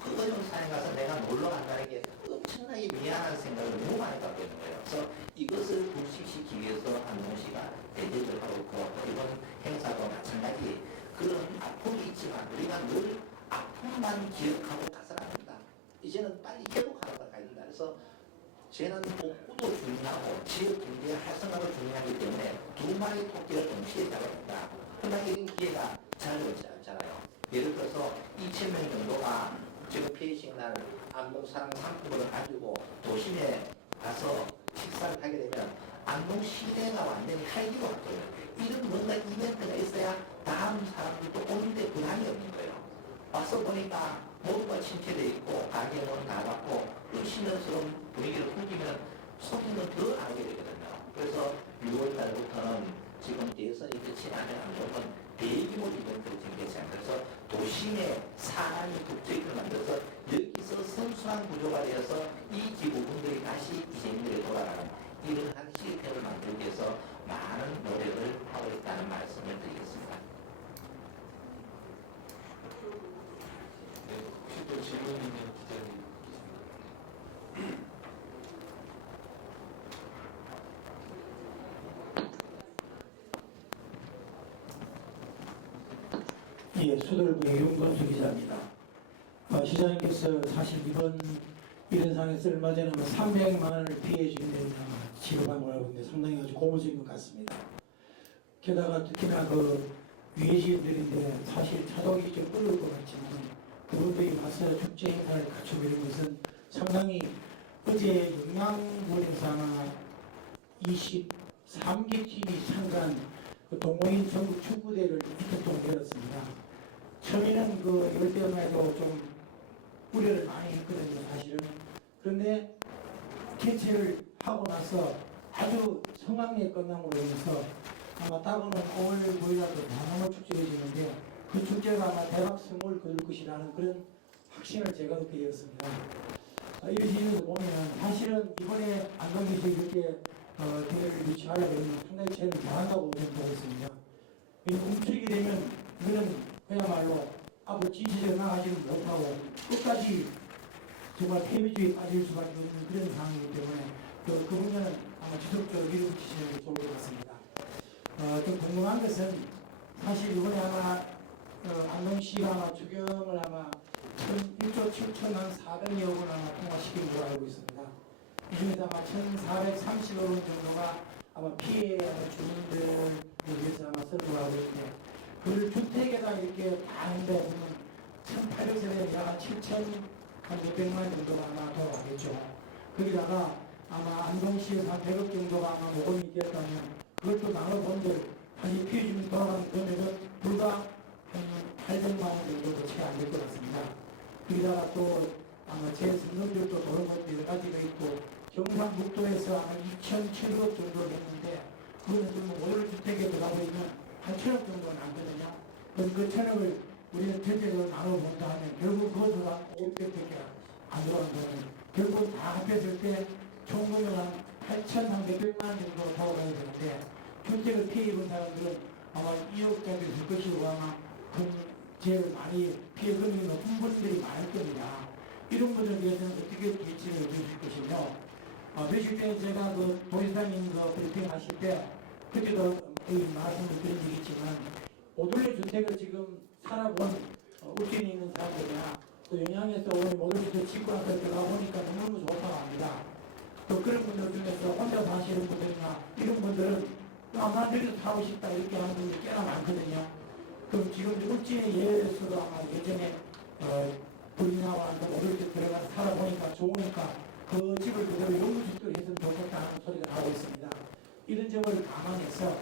그 어려운 산에 가서 내가 놀러 간다는 게 엄청나게 미안한 생각을 너무 많이 갖고 있는 거예요. 그래서 이것을 불식시키기 위해서 안동시가 대대를 하고 있고 이번 행사도 마찬가지 그런 아픔이 있지만 우리가 늘 아픔만 기억하고 가서는 안 된다. 이제는 빨리 회복하러 가야 된다. 그래서 저는 복구도 중요하고 지역 경제 활성화도 중요하기 때문에 두 마리 토끼를 동시에 잡아야 된다. 그러나 이런 기회가 잘 오지 않잖아요. 예를 들어서 2,000명 정도가 지금 폐회식 날 안동사랑 상품을 가지고 도심에 가서 식사를 하게 되면 안동 시대가 완전히 활기가 없거든요. 이런 뭔가 이벤트가 있어야 다음 사람들도 오는데 부담이 없는 거예요. 와서 보니까 모두가 침체되어 있고 가게는 나갔고 신선스러운 분위기를 풍기면 소비는 더 안 하게 되거든요. 그래서 6월 달부터는 지금 대선이 끝이 나면 안동은 대규모 이벤트를 준비했어요. 그래서 도심에 사람이 국제기를 만들어서 여기서 선순환 구조가 되어서 이 기부분들이 다시 이재민들이 돌아가는 이러한 시스템을 만들기 위해서 많은 노력을 하고 있다는 말씀을 드리겠습니다. 네, 혹시 또 질문 있는 기자님 계십니까? 예, 수돌구의 윤건수 기자입니다. 시장님께서 사실 이런 상황에서 얼마 전에 300만 원을 피해 주인들이 지급한 걸 알고 있는데 상당히 아주 고무적인 것 같습니다. 게다가 특히나 그 위해지인들인데 사실 찾아오기 좀 어려울 것 같지만 그분들이 와서 축제 행사를 갖추고 이런 것은 상당히 어제 영양군에서 아마 23개 팀이 참가한 그 동호인 전국 축구대회를 이틀 동안 열었습니다. 처음에는 그 이럴 때만 해도 좀 우려를 많이 했거든요, 사실은. 그런데 개최를 하고 나서 아주 성황리에 끝남으로 인해서 아마 따고는 5월 9일날도 대나무 축제가 지는데 그 축제가 아마 대박 성공을 거둘 것이라는 그런 확신을 제가 얻게 되었습니다. 이런 시즌에서 보면은 사실은 이번에 안동에서 이렇게 대회를 유치하려고 하면 상당히 제일 잘한다고 저는 보고 있습니다. 움츠리게 되면 이거는 그야말로 앞으로 진실에 나가지는 못하고 끝까지 정말 폐비주의에 빠질 수밖에 없는 그런 상황이기 때문에 그 부분은 아마 지속적으로 밀어붙이시는 게 좋을 것 같습니다. 좀 궁금한 것은 사실 이번에 아마 안동시가 아마 주경을 아마 1조 7천만 400여 원 아마 통과시킨 걸로 알고 있습니다. 이 중에서 아마 1,430원 정도가 아마 피해 주민들을 위해서 아마 설부하고 있는데 그걸 주택에다 이렇게 다 하는데 보면 1,800세대 약 7,600만 정도가 아마 돌아가겠죠. 거기다가 아마 안동시에서 한 100억 정도가 아마 모금이 되었다면 그것도 나눠본들 다시 피해 주민 돌아가는 금액은 불과 한 800만 원 정도도 채 안 될 것 같습니다. 거기다가 또 아마 제 성능들도 도는 것도 여러 가지가 있고 경상북도에서 아마 2,700억 정도 됐는데 그거는 좀 오늘 주택에 들어가고 있는 한 1,000억 정도 남거든요. 그럼 그 1,000억을 우리는 전체적으로 나눠본다 하면 결국 그것보다 500밖에 안 들어간 거는 결국 다 합했을 때 총 금액 한 8,300만 원 정도 돌아가야 되는데 주택을 피해 입은 사람들은 아마 2억짜리 될 것이고 아마 제일 많이 피해 금액이 높은 분들이 많을 겁니다. 이런 분들에 대해서는 어떻게 대책을 해주실 것이며 며칠 전에 제가 그 도지사님 그 브리핑 하실 때 그때도 말씀을 드린 적이 있지만 모듈러 주택을 지금 살아본 울진에 있는 사람들이나 또 영양에서 오늘 모듈러 주택 짓고 나서 들어가 보니까 너무너무 좋다고 합니다. 또 그런 분들 중에서 혼자 사시는 분들이나 이런 분들은 난 여기서 살고 싶다 이렇게 하는 분들이 꽤나 많거든요. 그럼 지금 울진의 예에서도 아마 예전에 불이나와 모듈러 주택 들어가서 살아보니까 좋으니까 그 집을 그대로 영구주택으로 했으면 좋겠다는 소리가 나오고 있습니다. 이런 점을 감안해서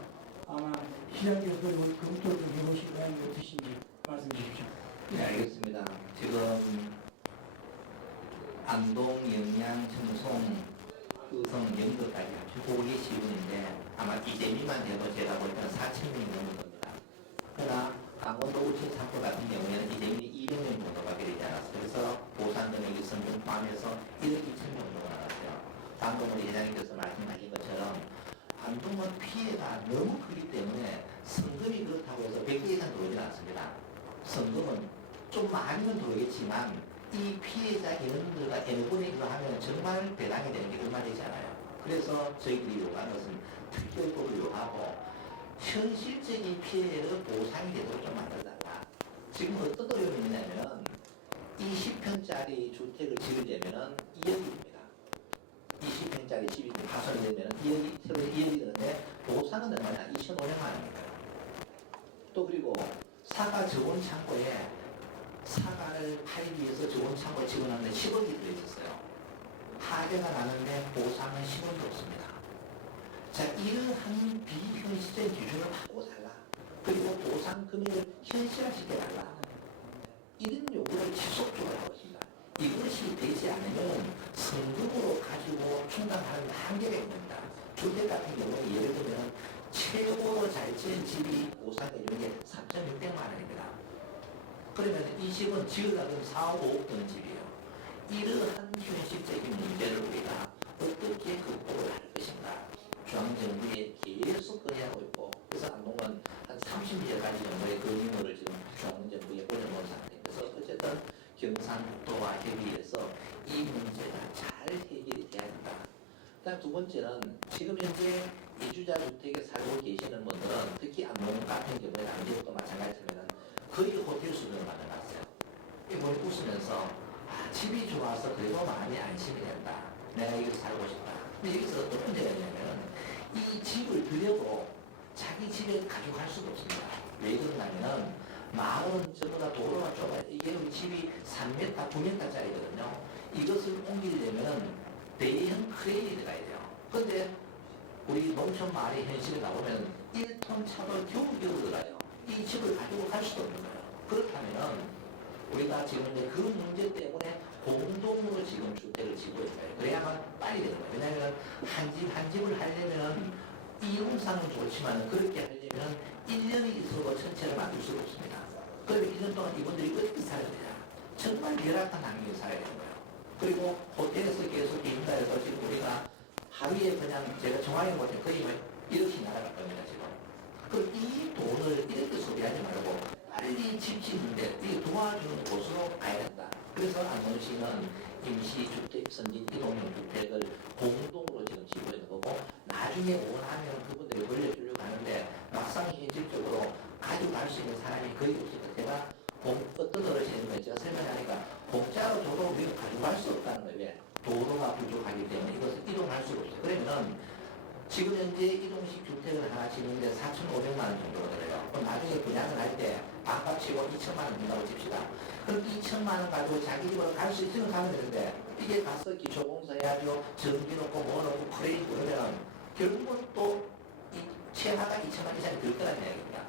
아마 시장에서도 검토를 좀 해보실 거야 어떠신지 말씀해 주십시오. 네, 알겠습니다. 지금 안동, 영양, 청송, 의성, 영도까지 합치고 50인데 아마 이재민만 해도 제가 볼 때는 4,000명이 넘는 겁니다. 그러나 강원도 울진 산포 같은 경우에는 이재민이 200명 정도가 되지 않았어요. 그래서 보상 금액이 선정 포함해서 1억 2천 정도가 나왔어요. 방금 우리 회장님께서 말씀하신 것처럼 안동은 피해가 너무 크기 때문에 성금이 그렇다고 해서 100개 이상 들어오지는 않습니다. 성금은 좀 많이는 들어오겠지만 이 피해자 인원들과 N분의 1로 하면 정말 배당이 되는 게 얼마 되지 않아요. 그래서 저희들이 요구하는 것은 특별법을 요구하고 현실적인 피해를 보상이 되도록 좀 만들어달라. 지금 어떤 어려움이 있냐면 20평짜리 주택을 지으려면 2억입니다. 20평짜리 집이 파손이 되면 2억이 되는데 보상은 얼마냐? 2,500만 원입니다. 또 그리고 사과 저온 창고에 사과를 팔기 위해서 저온 창고에 집어넣는데 10억이 들어있었어요. 하자가 나는데 보상은 10원도 없습니다. 자, 이러한 비현실적인 기준을 바꿔달라. 그리고 보상 금액을 현실화시켜달라. 이런 요구를 지속적으로 하고 있습니다. 이것이 되지 않으면 성금으로 가지고 충당하는 한계가 있습니다. 주택 같은 경우는 예를 들면 최고로 잘 지은 집이 보상해주는 게 3,600만 원입니다. 그러면 이 집은 지으려면 4억, 5억 드는 집이에요. 이러한 현실적인 문제를 우리가 어떻게 극복을 할 것인가. 중앙정부에 계속 건의하고 있고, 그래서 안동은 한 30여가지 정도의 건의물을 지금 중앙정부에 올려놓은 상태입니다. 그래서 어쨌든 경상북도와 협의해서 이 문제가 잘 해결이 돼야 된다. 그다음 두 번째는 지금 현재 이주자 주택에 살고 계시는 분들은 특히 안동 같은 경우에 남지역도 마찬가지지만 거의 호텔 수준을 만들어놨어요. 이번에 웃으면서 집이 좋아서 그래도 마음이 안심이 된다. 내가 여기서 살고 싶다. 근데 여기서 어떤 문제가 있냐면 이 집을 빌려도 자기 집에 가져갈 수가 없습니다. 왜 그러냐면 마을은 전부 다 도로가 좁아요. 이게 우리 집이 3m, 9m짜리거든요. 이것을 옮기려면 대형 크레인이 들어가야 돼요. 근데 우리 농촌 마을의 현실에 가보면 1톤 차도 겨우 들어가요. 이 집을 가지고 갈 수도 없는 거예요. 그렇다면 우리가 지금 이제 그 문제 때문에 공동으로 지금 주택을 짓고 있어요. 그래야만 빨리 되는 거예요. 왜냐하면 한 집을 하려면 이용상은 좋지만 그렇게 하려면 1년이 있어도 전체를 만들 수가 없습니다. 그러면 1년 동안 이분들이 어떻게 살아야 되냐. 정말 열악한 환경에 살아야 되는 거예요. 그리고 호텔에서 계속 인가해서 지금 우리가 하루에 그냥 제가 정확히 보면 거의 이렇게 날아갈 겁니다, 지금. 그럼 이 돈을 이렇게 소비하지 말고 빨리 집 짓는데 도와주는 곳으로 가야 된다. 그래서 안동시는 임시주택, 선진 이동형 주택을 공동으로 지금 짓고 있는 거고 나중에 원하면 그분들이 벌려주려고 하는데 막상 현실적으로 가져갈 수 있는 사람이 거의 없으니까 제가 어떤 어르신인가 제가 설명하니까 공짜로 줘도 우리가 가져갈 수 없다는 거예요. 왜? 도로가 부족하기 때문에 이것을 이동할 수가 없어요. 그러면은 지금 현재 이동식 주택을 하나 지는데 4,500만 원 정도가 들어요. 그럼 나중에 분양을 할 때 반값 치고 2천만 원 든다고 칩시다. 그럼 2천만 원 가지고 자기 집으로 갈 수 있으면 가면 되는데 이게 가서 기초공사 해야죠. 전기 놓고 뭐 놓고 크레인 그러면 결국은 또 이 최하가 2천만 원 이상이 들 거라는 이야기입니다.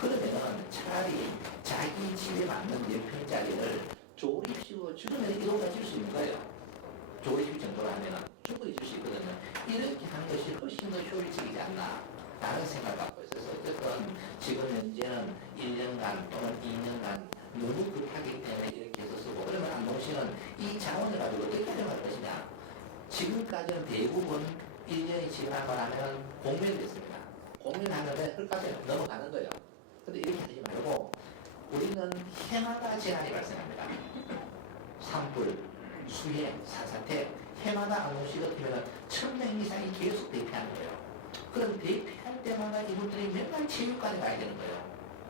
그러면은 차라리 자기 집에 맞는 몇 평짜리를 조립식으로 주변에 이동을 줄 수 있는 거예요. 조립식 정도로 하면은 충분히 줄 수 있거든요. 이렇게 하는 것이 훨씬 더 효율적이지 않나 라는 생각을 갖고 있어서 어쨌든 지금 현재는 1년간 또는 2년간 너무 급하기 때문에 이렇게 해서 쓰고 그러면 안동시는 이 자원을 가지고 어떻게 활용할 것이냐. 지금까지는 대부분 1년이 지나고 나면 공면됐습니다. 공면하면 흙값에 넘어가는 거예요. 근데 이렇게 하지 말고 우리는 해마다 제한이 발생합니다. 산불, 수해, 산사태 해마다 안동시 같으면 1,000명 이상이 계속 대피하는 거예요. 그럼 대피할 때마다 이분들이 맨날 체육관에 가야 되는 거예요.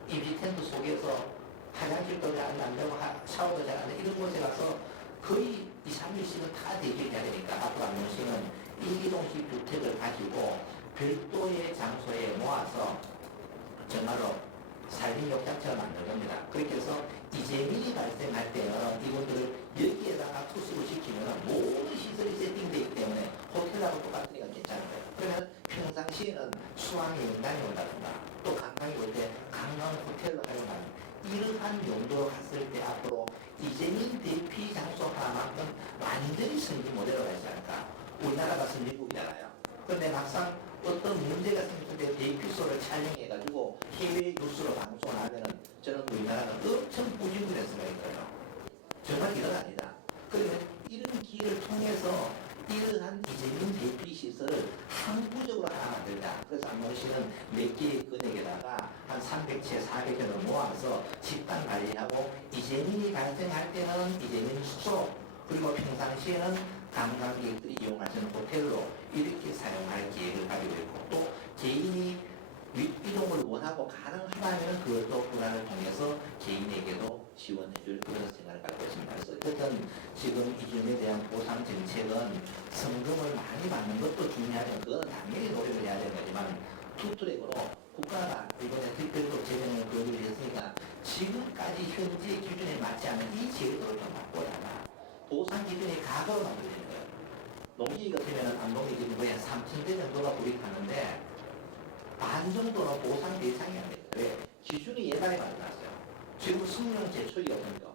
임시 텐트 속에서 화장실도 잘 안 되고 샤워도 잘 안 되고 이런 곳에 가서 거의 2, 3일씩은 다 대기해야 되니까 앞으로 안동시는 일기동식 주택을 가지고 별도의 장소에 모아서 정말로 산림욕장처럼 만들 겁니다. 그렇게 해서 이재민이 발생할 때는 이분들을 여기에다가 투숙을 시키면 모든 시설이 세팅되어 있기 때문에 호텔하고 똑같으니까 괜찮은 거예요. 그러면 평상시에는 수학의 인간이 온다든가 또 관광이 올 때 관광 호텔로 활용하는 이러한 용도로 갔을 때 앞으로 이재민 대피 장소 하나만큼 완전히 선진 모델로 가지 않을까. 우리나라가 선진국이잖아요. 그런데 막상 어떤 문제가 생겼을 때 대피소를 촬영해가지고 해외 뉴스로 방송을 하면은 저는 우리나라가 엄청 부진분의 생각이 들어요. 정말 이건 아니다. 그러면 이런 기회를 통해서 이러한 이재민 대피 시설을 항구적으로 하나 만들자. 그래서 안동시는 몇 개의 금액에다가 한 300채, 400채를 모아서 집단 관리하고 이재민이 발생할 때는 이재민 숙소 그리고 평상시에는 관광객들이 이용할 수 있는 호텔로 이렇게 사용할 계획을 가지고 있고 또 개인이 이동을 원하고 가능하다면 그것도 분할을 통해서 개인에게도 지원해줄 그런 생각을 갖고 있습니다. 그래서 어쨌든 지금 이점에 대한 보상 정책은 성금을 많이 받는 것도 중요하지만 그건 당연히 노력을 해야 되는 거지만 투트랙으로 국가가 이번에 특별법 제정을 권유를 했으니까 지금까지 현재 기준에 맞지 않는 이 제도를 좀 바꿔야 하나. 보상 기준이 과거로 만들어지는 거예요. 농지 같으면 안동이 지금 거의 한 3,000대 정도가 구입하는데 반 정도는 보상 대상이 안 돼요. 왜? 기준이 예산에 만들어놨어요. 지금 승용 제초이거든요.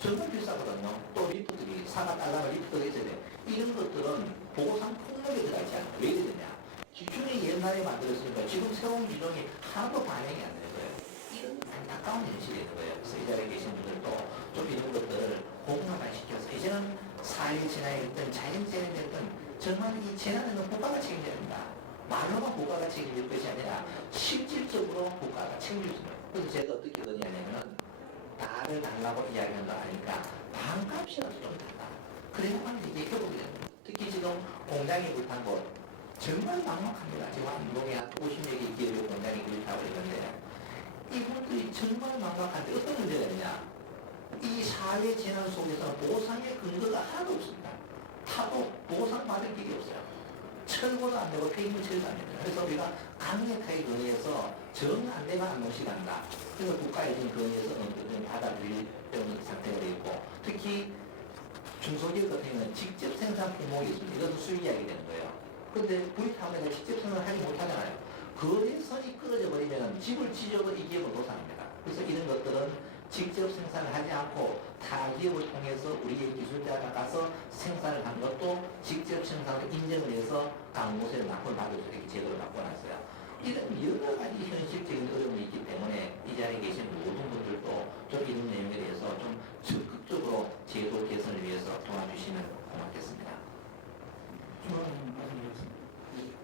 정말 비싸거든요. 또 리프트기, 사과 달라면 리프트가 있어야 돼요. 이런 것들은 보상 폭력에 들어가지 않아요. 왜 이러냐? 기준이 옛날에 만들었으니까 지금 새로운 기준이 하나도 반영이 안 되는 거예요. 이런 안타까운 현실이 있는 거예요. 그래서 이 자리에 계신 분들도 좀 이런 것들을 공감을 시켜서 이제는 사회 재난이 됐든 자연재난이 됐든 정말 이 재난은 국가가 책임져야 됩니다. 말로만 국가가 책임질 것이 아니라 실질적으로 국가가 책임질 수 있는 거예요. 그래서 제가 어떻게 거냐면은 나를 달라고 이야기한다 하니까 반값이라도 좀 달라. 그래야만 이게 회복이 됩니다. 특히 지금 공장이 불탄 곳 정말 막막합니다. 지금 안동에 한 50여 개 기업의 공장이 구입하고 있는데 이분들이 정말 막막한데 어떤 문제가 있냐. 이 사회 재난 속에서는 보상의 근거가 하나도 없습니다. 타도 보상받을 길이 없어요. 철거도 안 되고 폐기물 처리도 안 됩니다. 그래서 우리가 강력하게 건의해서 정 안 되면 안동시 간다. 그래서 국가에 지금 건의해서 좀 받아들일 상태가 되어 있고 특히 중소기업 같은 경우는 직접 생산 품목이 있습니다. 이것도 수익이야기 되는 거예요. 그런데 구입하면 직접 생산을 하지 못하잖아요. 거래선이 끊어져 버리면 집을 지적을 이 기업은 도산합니다. 그래서 이런 것들은 직접 생산을 하지 않고 타 기업을 통해서 우리의 기술자가 가서 생산을 한 것도 직접 생산을 인정을 해서 강무세를 납부를 받을 수 있게 제도를 바꿔놨어요. 이런 여러 가지 현실적인 어려움이 있기 때문에 이 자리에 계신 모든 분들도 좀 이런 내용에 대해서 좀 적극적으로 제도 개선을 위해서 도와주시면 고맙겠습니다.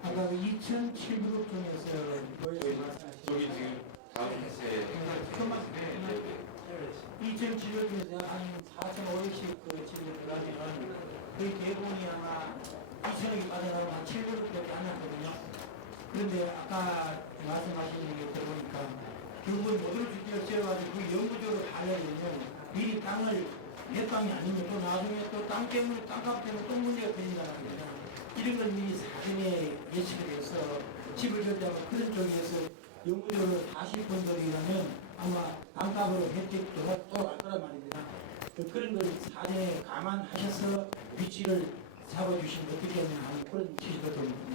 아까 2,700억 중에서 뭐에 저기 지금 다음 세 네. 2,700억 중에서 한 4,500씩 그 집에 들어가면은 거의 대부분이 아마 2,000억이 빠져나가면 한 700억밖에 안 남거든요. 그런데 아까 말씀하신 게 들어보니까 결국은 모듈 주택을 지어가지고 그 영구적으로 다 하려면 미리 땅을 몇 방이 아니면 또 나중에 또 땅 때문에 땅값 때문에 또 문제가 생긴다는 거냐. 이런 걸 미리 사전에 예측을 해서 집을 결정하고 그런 쪽에서 영구적으로 40분들이라면 아마 땅값으로 혜택도 또갈 거란 말입니다. 그런 걸 사전에 감안하셔서 위치를 잡아주시면 어떻게 하면 하는 그런 지시가 됩니다.